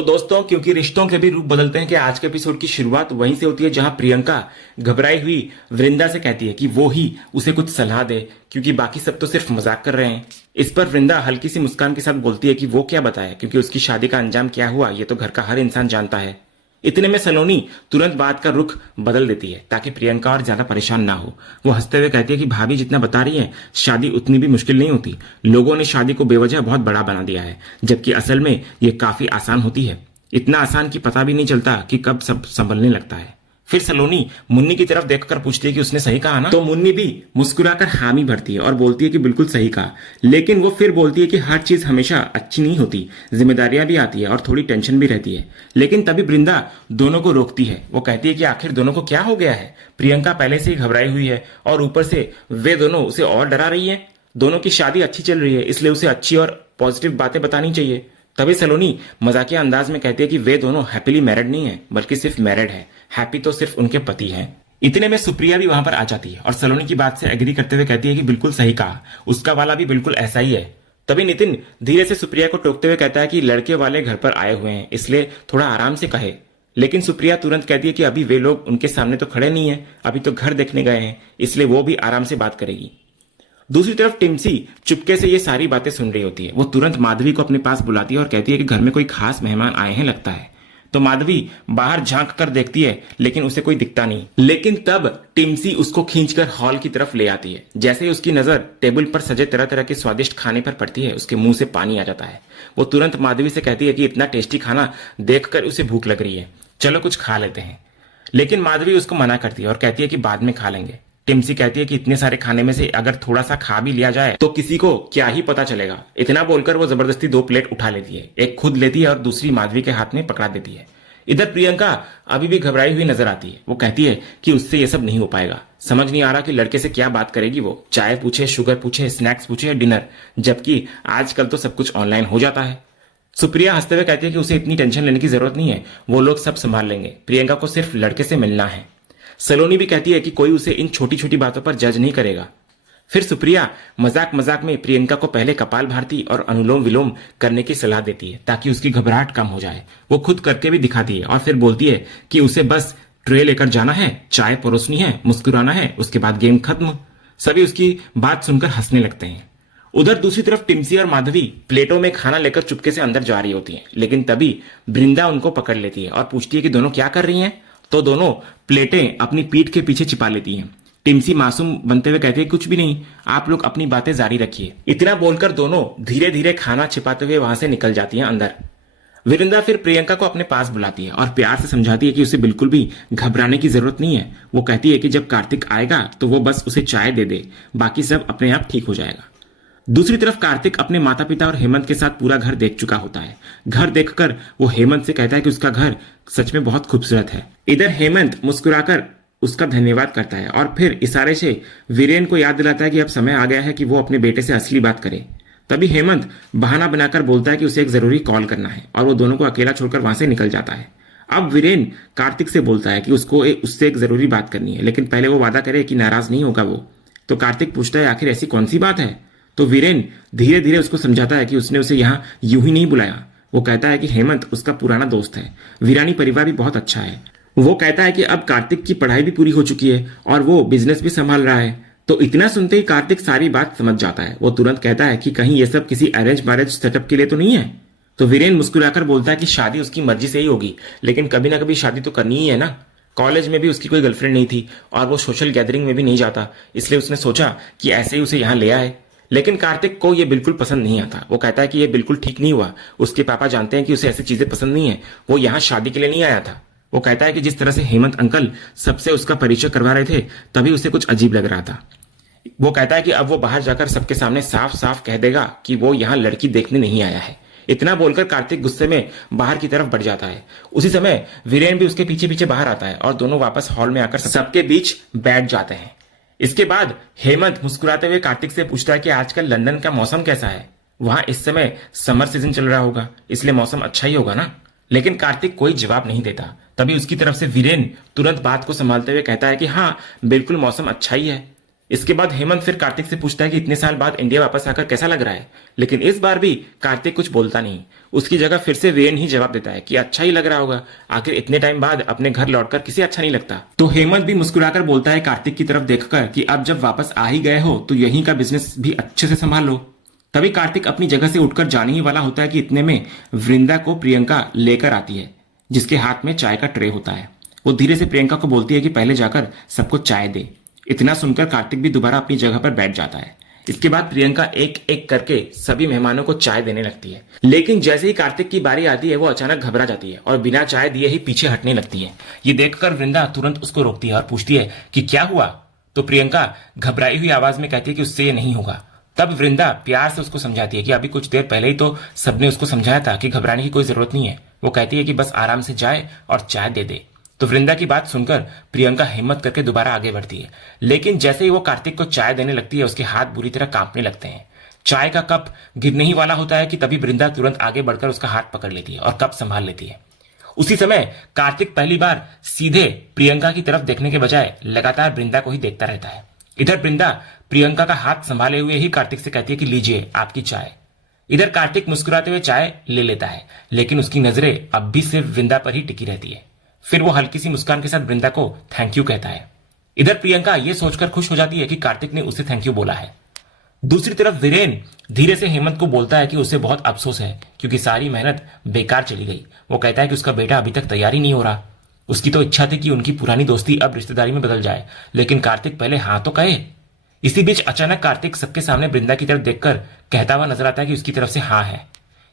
तो दोस्तों, क्योंकि रिश्तों के भी रूप बदलते हैं कि आज के एपिसोड की शुरुआत वहीं से होती है जहां प्रियंका घबराई हुई वृंदा से कहती है कि वो ही उसे कुछ सलाह दे, क्योंकि बाकी सब तो सिर्फ मजाक कर रहे हैं। इस पर वृंदा हल्की सी मुस्कान के साथ बोलती है कि वो क्या बताए, क्योंकि उसकी शादी का अंजाम क्या हुआ ये तो घर का हर इंसान जानता है। इतने में सलोनी तुरंत बात का रुख बदल देती है ताकि प्रियंका और ज्यादा परेशान ना हो। वो हंसते हुए कहती है कि भाभी जितना बता रही है शादी उतनी भी मुश्किल नहीं होती। लोगों ने शादी को बेवजह बहुत बड़ा बना दिया है, जबकि असल में ये काफी आसान होती है। इतना आसान कि पता भी नहीं चलता कि कब सब संभलने लगता है। फिर सलोनी मुन्नी की तरफ देखकर पूछती है कि उसने सही कहा ना। तो मुन्नी भी मुस्कुराकर हामी भरती है और बोलती है कि बिल्कुल सही कहा, लेकिन वो फिर बोलती है कि हर चीज हमेशा अच्छी नहीं होती, जिम्मेदारियां भी आती है और थोड़ी टेंशन भी रहती है। लेकिन तभी वृंदा दोनों को रोकती है। वो कहती है कि आखिर दोनों को क्या हो गया है। प्रियंका पहले से ही घबराई हुई है और ऊपर से वे दोनों उसे और डरा रही है। दोनों की शादी अच्छी चल रही है, इसलिए उसे अच्छी और पॉजिटिव बातें बतानी चाहिए। तभी सलोनी मजाकिया अंदाज में कहती है कि वे दोनों हैप्पीली मैरिड नहीं है, बल्कि सिर्फ मैरिड है। हैप्पी तो सिर्फ उनके पति हैं। इतने में सुप्रिया भी वहां पर आ जाती है और सलोनी की बात से एग्री करते हुए कहती है कि बिल्कुल सही कहा, उसका वाला भी बिल्कुल ऐसा ही है। तभी नितिन धीरे से सुप्रिया को टोकते हुए कहता है कि लड़के वाले घर पर आए हुए हैं, इसलिए थोड़ा आराम से कहे। लेकिन सुप्रिया तुरंत कहती है कि अभी वे लोग उनके सामने तो खड़े नहीं है, अभी तो घर देखने गए हैं, इसलिए वो भी आराम से बात करेगी। दूसरी तरफ टिम्सी चुपके से ये सारी बातें सुन रही होती है। वो तुरंत माधवी को अपने पास बुलाती है और कहती है कि घर में कोई खास मेहमान आए हैं लगता है। तो माधवी बाहर झांक कर देखती है, लेकिन उसे कोई दिखता नहीं। लेकिन तब टिम्सी उसको खींचकर हॉल की तरफ ले आती है। जैसे ही उसकी नजर टेबल पर सजे तरह तरह के स्वादिष्ट खाने पर पड़ती है, उसके मुंह से पानी आ जाता है। वो तुरंत माधवी से कहती है कि इतना टेस्टी खाना देखकर उसे भूख लग रही है, चलो कुछ खा लेते हैं। लेकिन माधवी उसको मना करती है और कहती है कि बाद में खा लेंगे। टिम्सी कहती है कि इतने सारे खाने में से अगर थोड़ा सा खा भी लिया जाए तो किसी को क्या ही पता चलेगा। इतना बोलकर वो जबरदस्ती 2 प्लेट उठा लेती है, एक खुद लेती है और दूसरी माधवी के हाथ में पकड़ा देती है। इधर प्रियंका अभी भी घबराई हुई नजर आती है। वो कहती है कि उससे ये सब नहीं हो पाएगा। समझ नहीं आ रहा कि लड़के से क्या बात करेगी। वो चाय पूछे, शुगर पूछे, स्नैक्स पूछे या डिनर, जबकि आजकल तो सब कुछ ऑनलाइन हो जाता है। सुप्रिया हंसते हुए कहती है कि उसे इतनी टेंशन लेने की जरूरत नहीं है, वो लोग सब संभाल लेंगे, प्रियंका को सिर्फ लड़के से मिलना है। सलोनी भी कहती है कि कोई उसे इन छोटी छोटी बातों पर जज नहीं करेगा। फिर सुप्रिया मजाक मजाक में प्रियंका को पहले कपाल भारती और अनुलोम विलोम करने की सलाह देती है ताकि उसकी घबराहट कम हो जाए। वो खुद करके भी दिखाती है और फिर बोलती है कि उसे बस ट्रे लेकर जाना है, चाय परोसनी है, मुस्कुराना है, उसके बाद गेम खत्म। सभी उसकी बात सुनकर हंसने लगते हैं। उधर दूसरी तरफ टिम्सी और माधवी प्लेटों में खाना लेकर चुपके से अंदर जा रही होती हैं। लेकिन तभी वृंदा उनको पकड़ लेती है और पूछती है कि दोनों क्या कर रही हैं। तो दोनों प्लेटें अपनी पीठ के पीछे छिपा लेती हैं। टिम्सी मासूम बनते हुए कहती है कुछ भी नहीं, आप लोग अपनी बातें जारी रखिए। इतना बोलकर दोनों धीरे धीरे खाना छिपाते हुए वहां से निकल जाती हैं अंदर। वृंदा फिर प्रियंका को अपने पास बुलाती है और प्यार से समझाती है कि उसे बिल्कुल भी घबराने की जरूरत नहीं है। वो कहती है कि जब कार्तिक आएगा तो वो बस उसे चाय दे दे, बाकी सब अपने आप ठीक हो जाएगा। दूसरी तरफ कार्तिक अपने माता पिता और हेमंत के साथ पूरा घर देख चुका होता है। घर देखकर वो हेमंत से कहता है कि उसका घर सच में बहुत खूबसूरत है। इधर हेमंत मुस्कुराकर उसका धन्यवाद करता है और फिर इशारे से वीरेन को याद दिलाता है कि अब समय आ गया है कि वो अपने बेटे से असली बात करे। तभी हेमंत बहाना बनाकर बोलता है कि उसे एक जरूरी कॉल करना है और वो दोनों को अकेला छोड़कर वहां से निकल जाता है। अब वीरेन कार्तिक से बोलता है कि उससे एक जरूरी बात करनी है, लेकिन पहले वो वादा करे कि नाराज नहीं होगा वो। तो कार्तिक पूछता है आखिर ऐसी कौन सी बात है। तो वीरेन धीरे धीरे उसको समझाता है कि उसने उसे यहाँ यूं ही नहीं बुलाया। वो कहता है कि हेमंत उसका पुराना दोस्त है, वीरानी परिवार भी बहुत अच्छा है। वो कहता है कि अब कार्तिक की पढ़ाई भी पूरी हो चुकी है और वो बिजनेस भी संभाल रहा है। तो इतना सुनते ही कार्तिक सारी बात समझ जाता है। वो तुरंत कहता है कि कहीं ये सब किसी अरेंज मैरिज सेटअप के लिए तो नहीं है। तो वीरेन मुस्कुराकर बोलता है कि शादी उसकी मर्जी से ही होगी, लेकिन कभी ना कभी शादी तो करनी ही है ना। कॉलेज में भी उसकी कोई गर्लफ्रेंड नहीं थी और वो सोशल गैदरिंग में भी नहीं जाता, इसलिए उसने सोचा कि ऐसे ही उसे यहाँ ले आए। लेकिन कार्तिक को यह बिल्कुल पसंद नहीं आता। वो कहता है कि यह बिल्कुल ठीक नहीं हुआ। उसके पापा जानते हैं कि उसे ऐसी चीजें पसंद नहीं है, वो यहाँ शादी के लिए नहीं आया था। वो कहता है कि जिस तरह से हेमंत अंकल सबसे उसका परिचय करवा रहे थे तभी उसे कुछ अजीब लग रहा था। वो कहता है कि अब वो बाहर जाकर सबके सामने साफ साफ कह देगा कि वो यहाँ लड़की देखने नहीं आया है। इतना बोलकर कार्तिक गुस्से में बाहर की तरफ बढ़ जाता है। उसी समय वीरेन भी उसके पीछे पीछे बाहर आता है और दोनों वापस हॉल में आकर सबके बीच बैठ जाते हैं। इसके बाद हेमंत मुस्कुराते हुए कार्तिक से पूछता है कि आजकल लंदन का मौसम कैसा है। वहां इस समय समर सीजन चल रहा होगा, इसलिए मौसम अच्छा ही होगा ना। लेकिन कार्तिक कोई जवाब नहीं देता। तभी उसकी तरफ से वीरेन तुरंत बात को संभालते हुए कहता है कि हाँ बिल्कुल मौसम अच्छा ही है। इसके बाद हेमंत फिर कार्तिक से पूछता है कि इतने साल बाद इंडिया वापस आकर कैसा लग रहा है, लेकिन इस बार भी कार्तिक कुछ बोलता नहीं। उसकी जगह फिर से वीरेन ही जवाब देता है कि अच्छा ही लग रहा होगा, आखिर इतने टाइम बाद अपने घर लौटकर किसे अच्छा नहीं लगता। तो हेमंत भी मुस्कुराकर बोलता है कार्तिक की तरफ देखकर कि अब जब वापस आ ही गए हो तो यहीं का बिजनेस भी अच्छे से संभाल लो। तभी कार्तिक अपनी जगह से उठकर जाने ही वाला होता है कि इतने में वृंदा को प्रियंका लेकर आती है, जिसके हाथ में चाय का ट्रे होता है। वो धीरे से प्रियंका को बोलती है कि पहले जाकर सबको चाय दे। इतना सुनकर कार्तिक भी दोबारा अपनी जगह पर बैठ जाता है। इसके बाद प्रियंका एक एक करके सभी मेहमानों को चाय देने लगती है, लेकिन जैसे ही कार्तिक की बारी आती है वो अचानक घबरा जाती है और बिना चाय दिए ही पीछे हटने लगती है। ये देखकर वृंदा तुरंत उसको रोकती है और पूछती है कि क्या हुआ। तो प्रियंका घबराई हुई आवाज में कहती है कि उससे ये नहीं होगा। तब वृंदा प्यार से उसको समझाती है कि अभी कुछ देर पहले ही तो सबने उसको समझाया था कि घबराने की कोई जरूरत नहीं है। वो कहती है कि बस आराम से जाए और चाय दे दे। तो वृंदा की बात सुनकर प्रियंका हिम्मत करके दोबारा आगे बढ़ती है, लेकिन जैसे ही वो कार्तिक को चाय देने लगती है उसके हाथ बुरी तरह कांपने लगते हैं। चाय का कप गिरने ही वाला होता है कि तभी वृंदा तुरंत आगे बढ़कर उसका हाथ पकड़ लेती है और कप संभाल लेती है। उसी समय कार्तिक पहली बार सीधे प्रियंका की तरफ देखने के बजाय लगातार वृंदा को ही देखता रहता है। इधर वृंदा प्रियंका का हाथ संभाले हुए ही कार्तिक से कहती है कि लीजिए आपकी चाय। इधर कार्तिक मुस्कुराते हुए चाय ले लेता है, लेकिन उसकी नजरें अब भी सिर्फ वृंदा पर ही टिकी रहती है। फिर वो हल्की सी मुस्कान के साथ वृंदा को थैंक यू कहता है। इधर प्रियंका ये सोचकर खुश हो जाती है कि कार्तिक ने उसे थैंक यू बोला है। दूसरी तरफ वीरेन धीरे से हेमंत को बोलता है कि उसे बहुत अफसोस है क्योंकि सारी मेहनत बेकार चली गई। वो कहता है कि उसका बेटा अभी तक तैयार ही नहीं हो रहा। उसकी तो इच्छा थी कि उनकी पुरानी दोस्ती अब रिश्तेदारी में बदल जाए, लेकिन कार्तिक पहले हाँ तो कहे। इसी बीच अचानक कार्तिक सबके सामने वृंदा की तरफ देखकर कहता हुआ नजर आता है कि उसकी तरफ से हाँ है।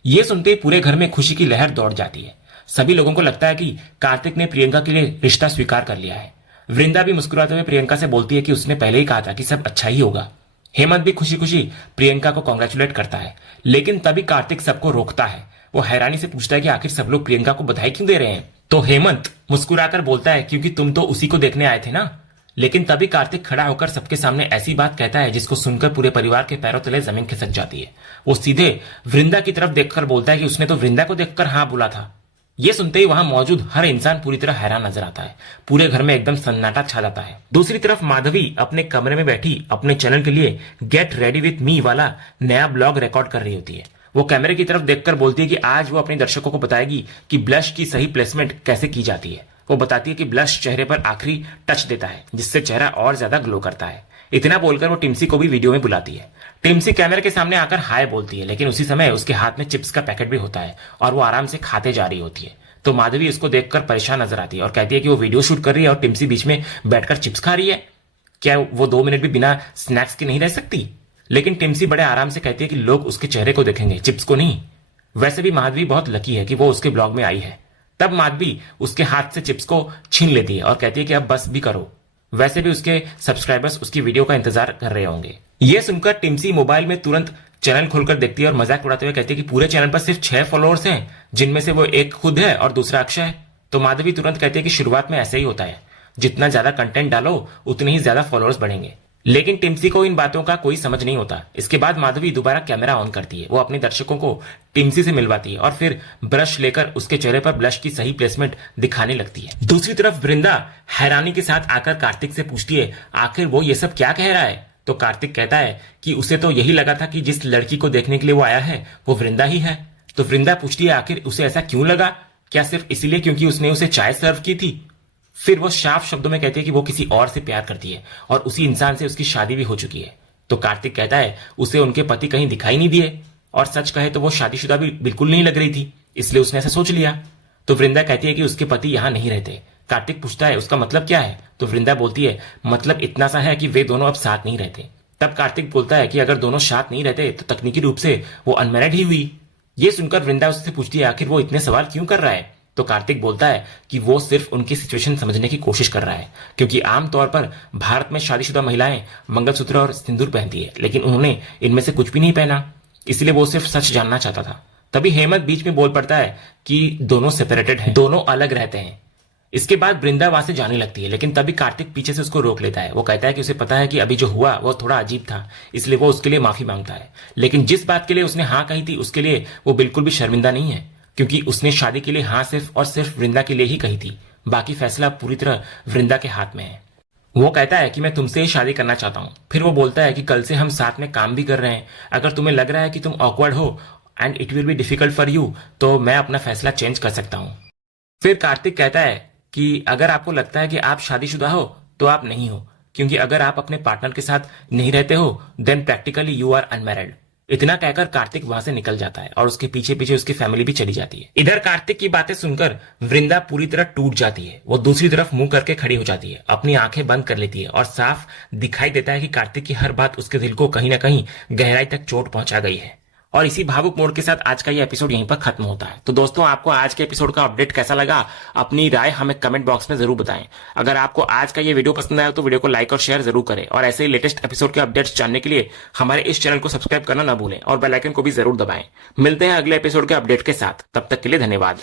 ये सुनते ही पूरे घर में खुशी की लहर दौड़ जाती है। सभी लोगों को लगता है कि कार्तिक ने प्रियंका के लिए रिश्ता स्वीकार कर लिया है। वृंदा भी मुस्कुराते हुए प्रियंका से बोलती है कि उसने पहले ही कहा था कि सब अच्छा ही होगा। हेमंत भी खुशी खुशी प्रियंका को कॉन्ग्रेचुलेट करता है, लेकिन तभी कार्तिक सबको रोकता है। वो हैरानी से पूछता है कि आखिर सब लोग प्रियंका को बधाई क्यों दे रहे हैं। तो हेमंत मुस्कुराकर बोलता है क्योंकि तुम तो उसी को देखने आए थे ना। लेकिन तभी कार्तिक खड़ा होकर सबके सामने ऐसी बात कहता है जिसको सुनकर पूरे परिवार के पैरों तले जमीन खिसक जाती है। वो सीधे वृंदा की तरफ देखकर बोलता है कि उसने तो वृंदा को देखकर हाँ बोला था। ये सुनते ही वहां मौजूद हर इंसान पूरी तरह हैरान नजर आता है। पूरे घर में एकदम सन्नाटा छा जाता है। दूसरी तरफ माधवी अपने कमरे में बैठी अपने चैनल के लिए गेट रेडी विथ मी वाला नया ब्लॉग रिकॉर्ड कर रही होती है। वो कैमरे की तरफ देखकर बोलती है कि आज वो अपने दर्शकों को बताएगी कि ब्लश की सही प्लेसमेंट कैसे की जाती है। वो बताती है कि ब्लश चेहरे पर आखिरी टच देता है जिससे चेहरा और ज्यादा ग्लो करता है। इतना बोलकर वो टिम्सी को भी वीडियो में बुलाती है। टिम्सी कैमरे के सामने आकर हाय बोलती है, लेकिन उसी समय उसके हाथ में चिप्स का पैकेट भी होता है और वो आराम से खाते जा रही होती है। तो माधवी उसको देखकर परेशान नजर आती है और कहती है कि वो वीडियो शूट कर रही है और टिम्सी बीच में बैठकर चिप्स खा रही है। क्या वो 2 मिनट भी बिना स्नैक्स के नहीं रह सकती? लेकिन टिम्सी बड़े आराम से कहती है कि लोग उसके चेहरे को देखेंगे, चिप्स को नहीं। वैसे भी माधवी बहुत लकी है कि वो उसके ब्लॉग में आई है। तब माधवी उसके हाथ से चिप्स को छीन लेती है और कहती है कि अब बस भी करो। वैसे भी उसके सब्सक्राइबर्स उसकी वीडियो का इंतजार कर रहे होंगे। ये सुनकर टिम्सी मोबाइल में तुरंत चैनल खोलकर देखती है और मजाक उड़ाते हुए कहती है कि पूरे चैनल पर सिर्फ 6 फॉलोअर्स हैं, जिनमें से वो एक खुद है और दूसरा अक्षय है। तो माधवी तुरंत कहती है कि शुरुआत में ऐसे ही होता है, जितना ज्यादा कंटेंट डालो उतने ही ज्यादा फॉलोअर्स बढ़ेंगे। लेकिन टिम्सी को इन बातों का कोई समझ नहीं होता। इसके बाद माधवी दोबारा कैमरा ऑन करती है। वो अपने दर्शकों को टिम्सी से मिलवाती है और फिर ब्रश लेकर उसके चेहरे पर ब्लश की सही प्लेसमेंट दिखाने लगती है। दूसरी तरफ वृंदा हैरानी के साथ आकर कार्तिक से पूछती है आखिर वो ये सब क्या कह रहा है। तो कार्तिक कहता है कि उसे तो यही लगा था कि जिस लड़की को देखने के लिए वो आया है वो वृंदा ही है। तो वृंदा पूछती है आखिर उसे ऐसा क्यों लगा, क्या सिर्फ इसीलिए क्योंकि उसने उसे चाय सर्व की थी? फिर वो साफ शब्दों में कहती है कि वो किसी और से प्यार करती है और उसी इंसान से उसकी शादी भी हो चुकी है। तो कार्तिक कहता है उसे उनके पति कहीं दिखाई नहीं दिए और सच कहे तो वो शादीशुदा भी बिल्कुल नहीं लग रही थी, इसलिए उसने ऐसा सोच लिया। तो वृंदा कहती है कि उसके पति यहां नहीं रहते। कार्तिक पूछता है उसका मतलब क्या है। तो वृंदा बोलती है मतलब इतना सा है कि वे दोनों अब साथ नहीं रहते। तब कार्तिक बोलता है कि अगर दोनों साथ नहीं रहते तो तकनीकी रूप से वो अनमैरिड ही हुई। ये सुनकर वृंदा उससे पूछती है आखिर वो इतने सवाल क्यों कर रहा है। तो कार्तिक बोलता है कि वो सिर्फ उनकी सिचुएशन समझने की कोशिश कर रहा है, क्योंकि आमतौर पर भारत में शादीशुदा महिलाएं मंगलसूत्र और सिंदूर पहनती है, लेकिन उन्होंने इनमें से कुछ भी नहीं पहना, इसलिए वो सिर्फ सच जानना चाहता था। तभी हेमंत बीच में बोल पड़ता है कि दोनों सेपरेटेड हैं, दोनों अलग रहते हैं। इसके बाद वृंदा वहां से जाने लगती है, लेकिन तभी कार्तिक पीछे से उसको रोक लेता है। वो कहता है कि उसे पता है कि अभी जो हुआ वो थोड़ा अजीब था, इसलिए वो उसके लिए माफी मांगता है। लेकिन जिस बात के लिए उसने हाँ कही थी उसके लिए वो बिल्कुल भी शर्मिंदा नहीं है, क्योंकि उसने शादी के लिए हाँ सिर्फ और सिर्फ वृंदा के लिए ही कही थी। बाकी फैसला पूरी तरह वृंदा के हाथ में है। वो कहता है कि मैं तुमसे ही शादी करना चाहता हूँ। फिर वो बोलता है कि कल से हम साथ में काम भी कर रहे हैं, अगर तुम्हें लग रहा है कि तुम ऑकवर्ड हो and it will be difficult for you, तो मैं अपना फैसला चेंज कर सकता हूँ। फिर कार्तिक कहता है कि अगर आपको लगता है कि आप शादीशुदा हो तो आप नहीं हो, क्योंकि अगर आप अपने पार्टनर के साथ नहीं रहते हो then practically you are unmarried. इतना कहकर कार्तिक वहां से निकल जाता है और उसके पीछे पीछे उसकी फैमिली भी चली जाती है। इधर कार्तिक की बातें सुनकर वृंदा पूरी तरह टूट जाती है। वो दूसरी तरफ मुंह करके खड़ी हो जाती है, अपनी आंखें बंद कर लेती है और साफ दिखाई देता है कि कार्तिक की हर बात उसके दिल को कहीं ना कहीं गहराई तक चोट पहुंचा गई है। और इसी भावुक मोड़ के साथ आज का ये एपिसोड यहीं पर खत्म होता है। तो दोस्तों, आपको आज के एपिसोड का अपडेट कैसा लगा, अपनी राय हमें कमेंट बॉक्स में जरूर बताएं। अगर आपको आज का ये वीडियो पसंद आया तो वीडियो को लाइक और शेयर जरूर करें, और ऐसे ही लेटेस्ट एपिसोड के अपडेट्स जानने के लिए हमारे इस चैनल को सब्सक्राइब करना ना भूलें और बेल आइकन को भी जरूर दबाएं। मिलते हैं अगले एपिसोड के अपडेट के साथ, तब तक के लिए धन्यवाद।